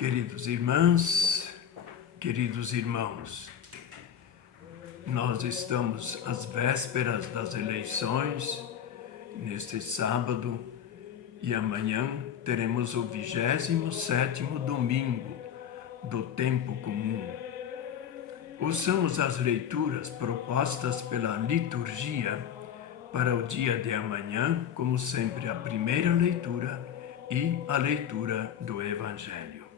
Queridos irmãs, queridos irmãos, nós estamos às vésperas das eleições, neste sábado, e amanhã teremos o 27º domingo do tempo comum. Ouçamos as leituras propostas pela liturgia para o dia de amanhã, como sempre a primeira leitura e a leitura do Evangelho.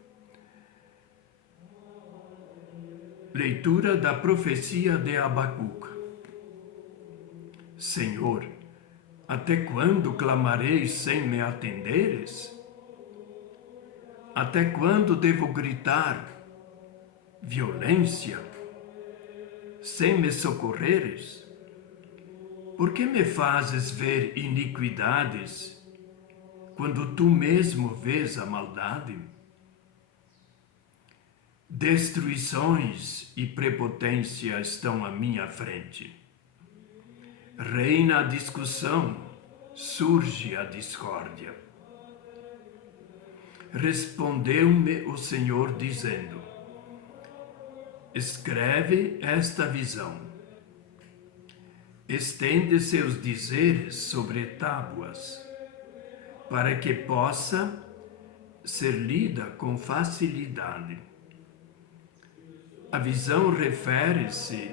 Leitura da profecia de Abacuque. Senhor, até quando clamarei sem me atenderes? Até quando devo gritar violência sem me socorreres? Por que me fazes ver iniquidades quando tu mesmo vês a maldade? Destruições e prepotência estão à minha frente. Reina a discussão, surge a discórdia. Respondeu-me o Senhor dizendo: escreve esta visão. Estende seus dizeres sobre tábuas, para que possa ser lida com facilidade. A visão refere-se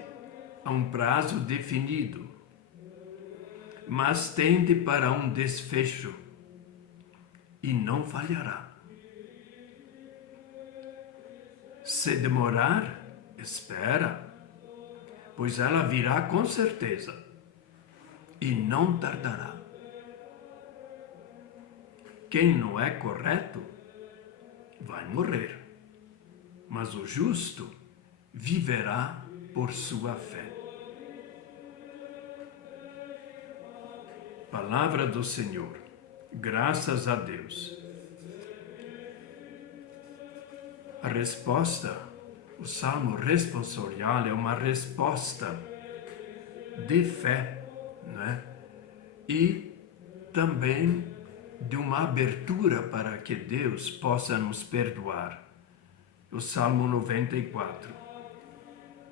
a um prazo definido, mas tende para um desfecho e não falhará. Se demorar, espera, pois ela virá com certeza e não tardará. Quem não é correto vai morrer, mas o justo viverá por sua fé. Palavra do Senhor. Graças a Deus. A resposta, o Salmo responsorial é uma resposta de fé, né? E também de uma abertura para que Deus possa nos perdoar. O Salmo 94.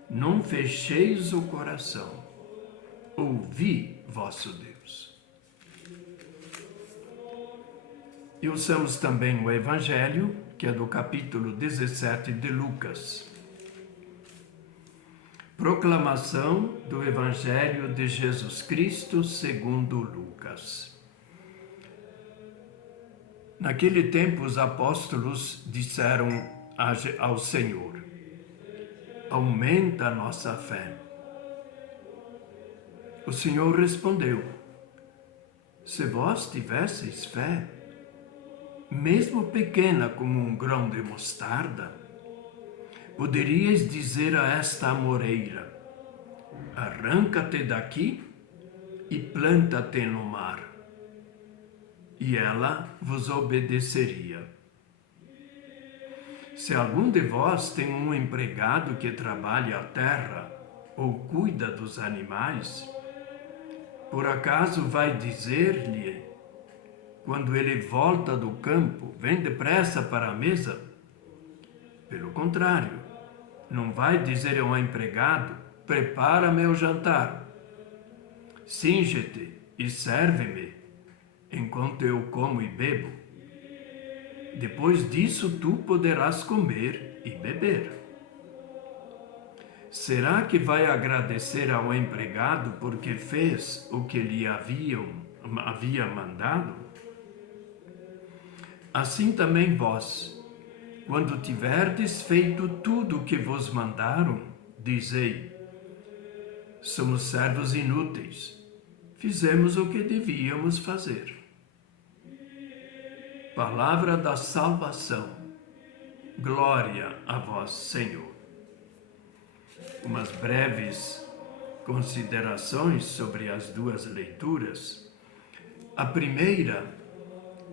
Não fecheis o coração, ouvi vosso Deus. E ouçamos também o Evangelho, que é do capítulo 17 de Lucas. Proclamação do Evangelho de Jesus Cristo segundo Lucas. Naquele tempo os apóstolos disseram ao Senhor: aumenta a nossa fé. O Senhor respondeu: se vós tivesseis fé, mesmo pequena como um grão de mostarda, poderíeis dizer a esta amoreira: arranca-te daqui e planta-te no mar, e ela vos obedeceria. Se algum de vós tem um empregado que trabalha a terra ou cuida dos animais, por acaso vai dizer-lhe, quando ele volta do campo, vem depressa para a mesa? Pelo contrário, não vai dizer ao empregado: prepara-me o jantar, cinge-te e serve-me, enquanto eu como e bebo. Depois disso tu poderás comer e beber. Será que vai agradecer ao empregado porque fez o que lhe havia mandado? Assim também vós, quando tiverdes feito tudo o que vos mandaram, dizei: somos servos inúteis, fizemos o que devíamos fazer. Palavra da salvação. Glória a vós, Senhor. Umas breves considerações sobre as duas leituras. A primeira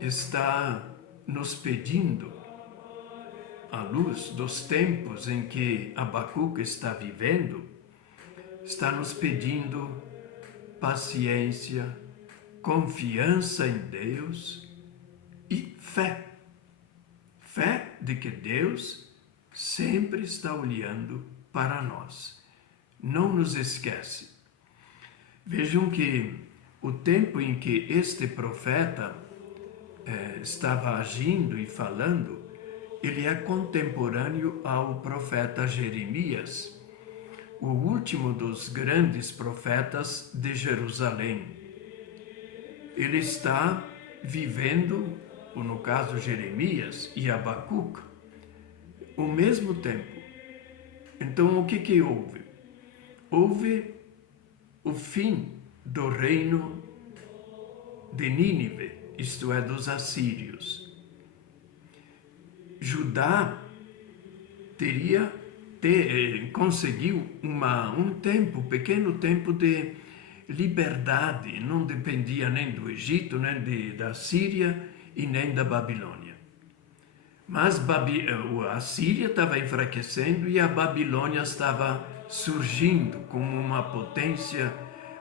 está nos pedindo, à luz dos tempos em que Abacuque está vivendo, está nos pedindo paciência, confiança em Deus e fé. fé de que Deus sempre está olhando para nós. Não nos esquece. Vejam que o tempo em que este profeta estava agindo e falando, ele é contemporâneo ao profeta Jeremias, o último dos grandes profetas de Jerusalém. Ele está vivendo, no caso Jeremias e Abacuque, o mesmo tempo. Então, o que houve? Houve o fim do reino de Nínive, isto é, dos assírios. Judá conseguiu um pequeno tempo de liberdade, não dependia nem do Egito, nem da Síria e nem da Babilônia. Mas a Síria estava enfraquecendo e a Babilônia estava surgindo como uma potência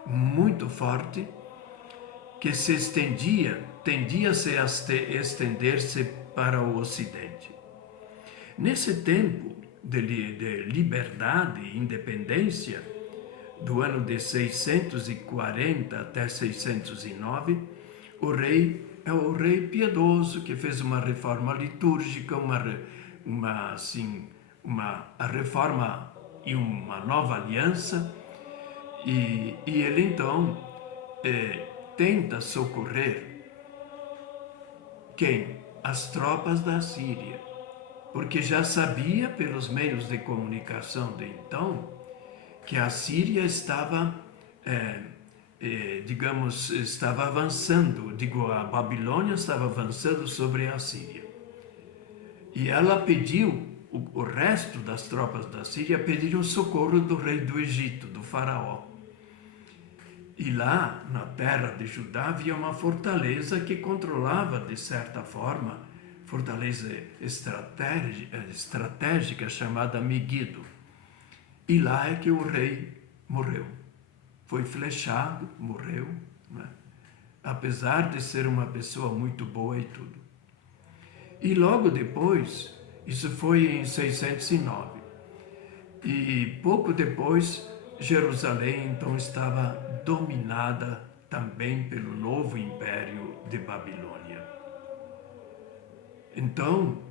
muito forte que tendia a estender-se para o Ocidente. Nesse tempo de liberdade e independência, do ano de 640 até 609, o rei é o rei piedoso que fez uma reforma litúrgica, a reforma e uma nova aliança, e ele então tenta socorrer quem? As tropas da Síria, porque já sabia pelos meios de comunicação de então que a Síria estava estava avançando, a Babilônia estava avançando sobre a Síria. E ela pediu, o resto das tropas da Síria pediram socorro do rei do Egito, do faraó. E lá, na terra de Judá, havia uma fortaleza que controlava, de certa forma, fortaleza estratégica chamada Megido. E lá é que o rei morreu. Foi flechado, morreu, né? Apesar de ser uma pessoa muito boa e tudo. E logo depois, isso foi em 609, e pouco depois, Jerusalém então estava dominada também pelo novo império de Babilônia. Então,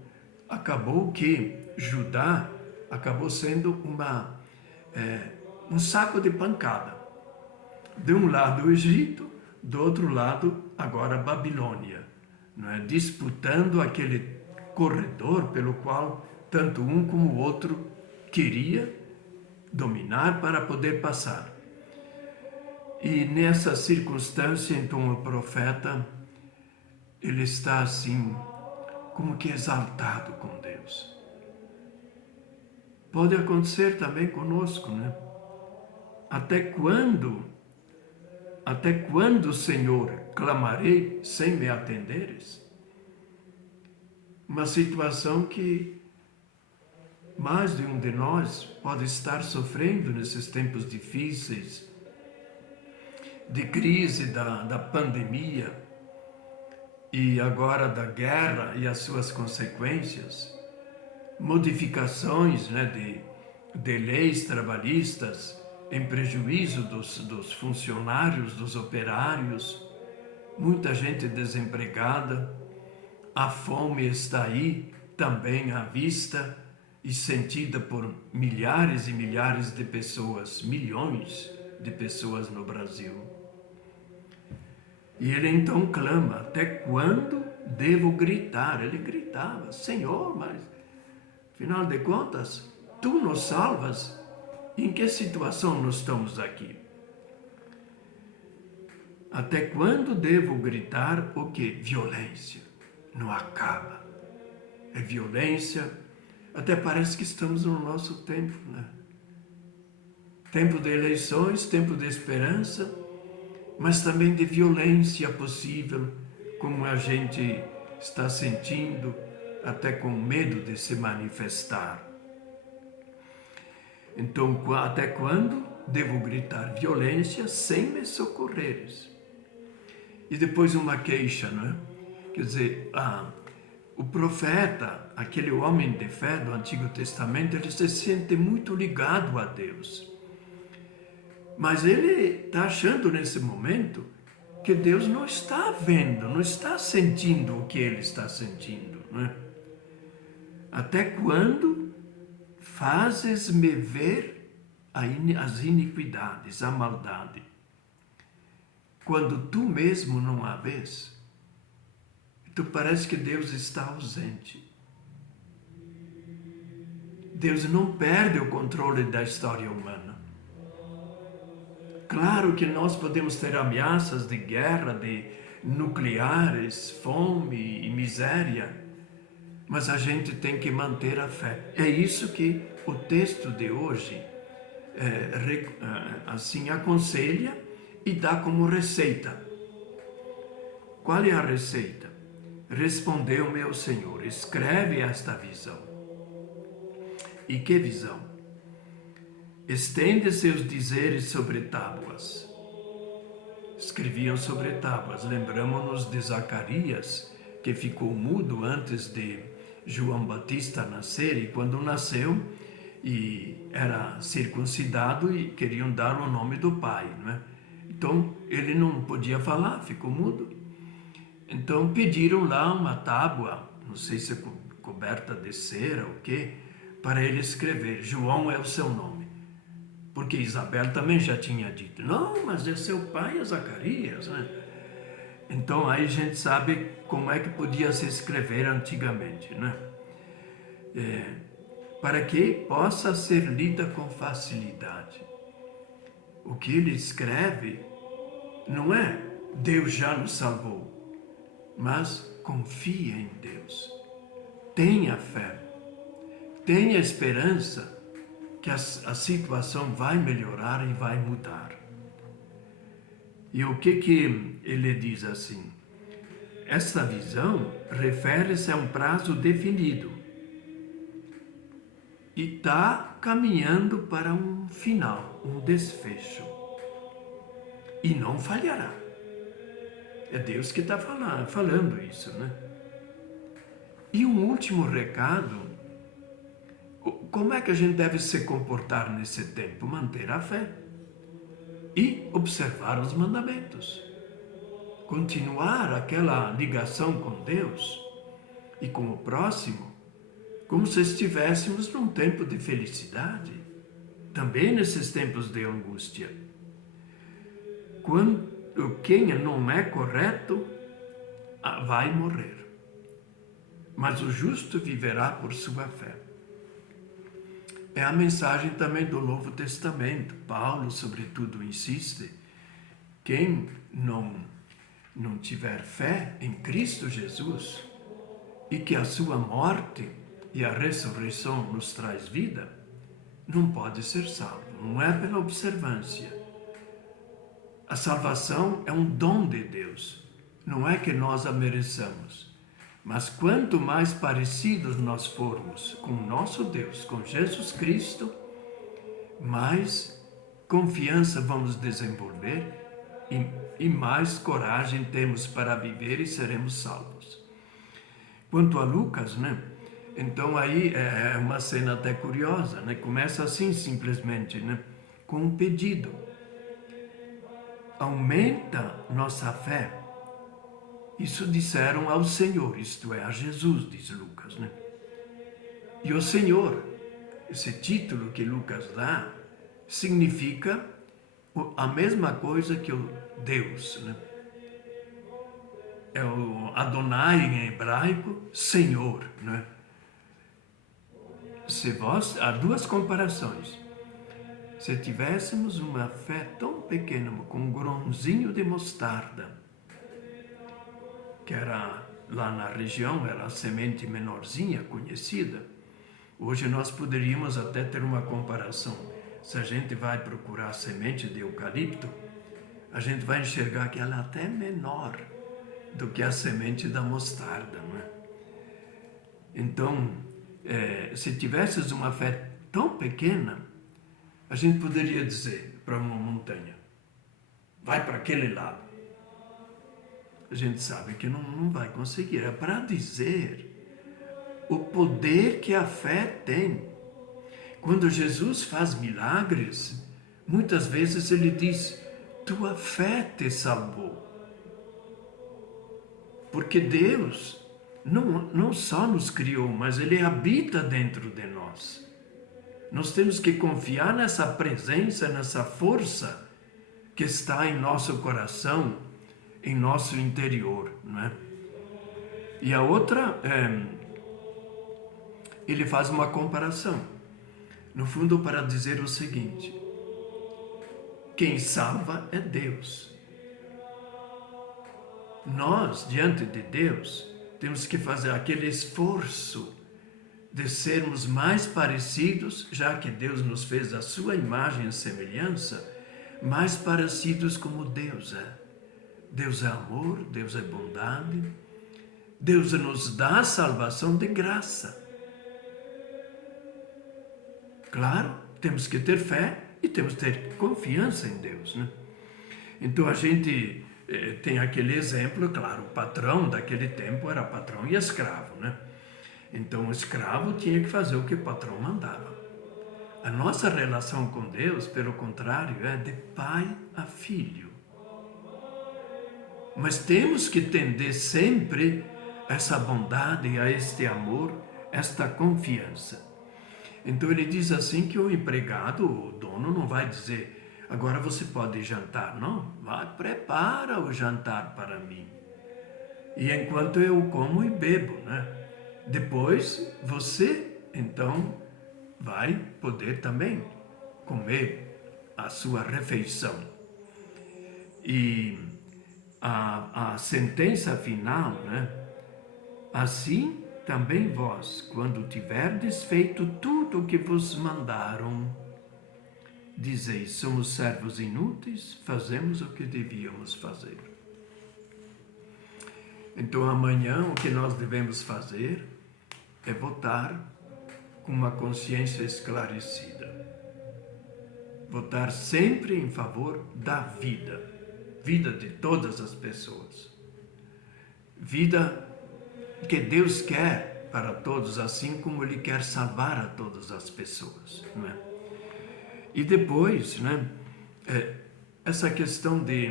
acabou que Judá acabou sendo um saco de pancada. De um lado o Egito, do outro lado agora a Babilônia, não é? Disputando aquele corredor pelo qual tanto um como o outro queria dominar para poder passar. E nessa circunstância, então, o profeta, ele está assim, como que exaltado com Deus. Pode acontecer também conosco, né? Até quando, Senhor, clamarei sem me atenderes? Uma situação que mais de um de nós pode estar sofrendo nesses tempos difíceis, de crise da pandemia e agora da guerra e as suas consequências, modificações, né, de leis trabalhistas em prejuízo dos funcionários, dos operários, muita gente desempregada, a fome está aí também à vista e sentida por milhares e milhares de pessoas, milhões de pessoas no Brasil. E ele então clama: até quando devo gritar? Ele gritava: Senhor, mas afinal de contas, tu nos salvas. Em que situação nós estamos aqui? Até quando devo gritar o quê? Violência. Não acaba. É violência. Até parece que estamos no nosso tempo, né? Tempo de eleições, tempo de esperança, mas também de violência possível, como a gente está sentindo, até com medo de se manifestar. Então, até quando devo gritar violência sem me socorreres? E depois uma queixa, não é? Quer dizer, o profeta, aquele homem de fé do Antigo Testamento, ele se sente muito ligado a Deus. Mas ele está achando nesse momento que Deus não está vendo, não está sentindo o que ele está sentindo, não é? Até quando fazes-me ver as iniquidades, a maldade, quando tu mesmo não a vês? Então parece que Deus está ausente. Deus não perde o controle da história humana. Claro que nós podemos ter ameaças de guerra, de nucleares, fome e miséria, mas a gente tem que manter a fé. É isso que o texto de hoje assim aconselha e dá como receita. Qual é a receita? Respondeu-me o Senhor, escreve esta visão. E que visão? Estende seus dizeres sobre tábuas. Escreviam sobre tábuas. Lembramos-nos de Zacarias, que ficou mudo antes de João Batista nascer, e quando nasceu e era circuncidado e queriam dar o nome do pai, não é? Então ele não podia falar, ficou mudo. Então pediram lá uma tábua, não sei se é coberta de cera ou quê, para ele escrever, João é o seu nome. Porque Isabel também já tinha dito, não, mas é seu pai, é Zacarias, né? Então aí a gente sabe como é que podia se escrever antigamente, né? Para que possa ser lida com facilidade. O que ele escreve não é Deus já nos salvou, mas confia em Deus. Tenha fé, tenha esperança que a situação vai melhorar e vai mudar. E o que ele diz assim? Esta visão refere-se a um prazo definido e está caminhando para um final, um desfecho. E não falhará. É Deus que está falando isso, né? E um último recado, como é que a gente deve se comportar nesse tempo? Manter a fé e observar os mandamentos. Continuar aquela ligação com Deus e com o próximo, como se estivéssemos num tempo de felicidade, também nesses tempos de angústia. Quando quem não é correto vai morrer, mas o justo viverá por sua fé. É a mensagem também do Novo Testamento. Paulo, sobretudo, insiste: quem não tiver fé em Cristo Jesus e que a sua morte e a ressurreição nos traz vida, não pode ser salvo. Não é pela observância. A salvação é um dom de Deus. Não é que nós a mereçamos. Mas quanto mais parecidos nós formos com o nosso Deus, com Jesus Cristo, mais confiança vamos desenvolver e mais coragem temos para viver e seremos salvos. Quanto a Lucas, né? Então aí é uma cena até curiosa, né? Começa assim simplesmente, né? Com um pedido. Aumenta nossa fé. Isso disseram ao Senhor, isto é, a Jesus, diz Lucas, né? E o Senhor, esse título que Lucas dá, significa a mesma coisa que o Deus, né? É o Adonai em hebraico, Senhor, né? Há duas comparações. Se tivéssemos uma fé tão pequena, com um grãozinho de mostarda, que era lá na região, era a semente menorzinha, conhecida. Hoje nós poderíamos até ter uma comparação. Se a gente vai procurar a semente de eucalipto, a gente vai enxergar que ela é até menor do que a semente da mostarda, não é? Então, se tivesses uma fé tão pequena, a gente poderia dizer para uma montanha, vai para aquele lado. A gente sabe que não vai conseguir. É para dizer o poder que a fé tem. Quando Jesus faz milagres, muitas vezes ele diz: tua fé te salvou. Porque Deus não só nos criou, mas Ele habita dentro de nós. Nós temos que confiar nessa presença, nessa força que está em nosso coração, em nosso interior, não é? E a outra, ele faz uma comparação, no fundo para dizer o seguinte: quem salva é Deus. Nós, diante de Deus, temos que fazer aquele esforço de sermos mais parecidos, já que Deus nos fez a sua imagem e semelhança, mais parecidos como Deus é. Deus é amor, Deus é bondade, Deus nos dá a salvação de graça. Claro, temos que ter fé e temos que ter confiança em Deus, né? Então a gente tem aquele exemplo, claro, o patrão daquele tempo era patrão e escravo, né? Então o escravo tinha que fazer o que o patrão mandava. A nossa relação com Deus, pelo contrário, é de pai a filho. Mas temos que tender sempre a essa bondade, a este amor, esta confiança. Então ele diz assim que o empregado, o dono, não vai dizer: agora você pode jantar. Não, vai, prepara o jantar para mim. E enquanto eu como e bebo, né? Depois você, então, vai poder também comer a sua refeição. E a sentença final, né? Assim também vós, quando tiverdes feito tudo o que vos mandaram, dizeis: somos servos inúteis, fazemos o que devíamos fazer. Então amanhã o que nós devemos fazer é votar com uma consciência esclarecida. Votar sempre em favor da vida, vida de todas as pessoas. Vida que Deus quer para todos, assim como Ele quer salvar a todas as pessoas, não é? E depois, né, essa questão de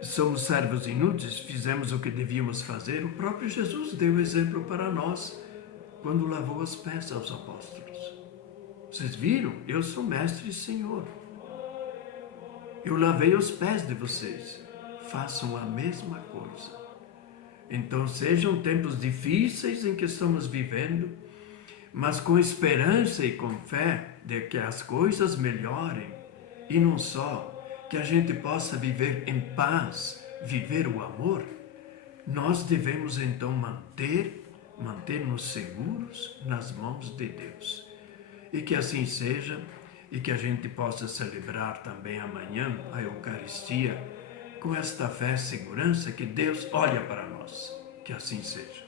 somos servos inúteis, fizemos o que devíamos fazer, o próprio Jesus deu exemplo para nós quando lavou os pés aos apóstolos. Vocês viram? Eu sou mestre e senhor. Eu lavei os pés de vocês. Façam a mesma coisa. Então sejam tempos difíceis em que estamos vivendo, mas com esperança e com fé de que as coisas melhorem, e não só, que a gente possa viver em paz, viver o amor, nós devemos então manter-nos seguros nas mãos de Deus. E que assim seja, e que a gente possa celebrar também amanhã a Eucaristia com esta fé e segurança que Deus olha para nós. Que assim seja.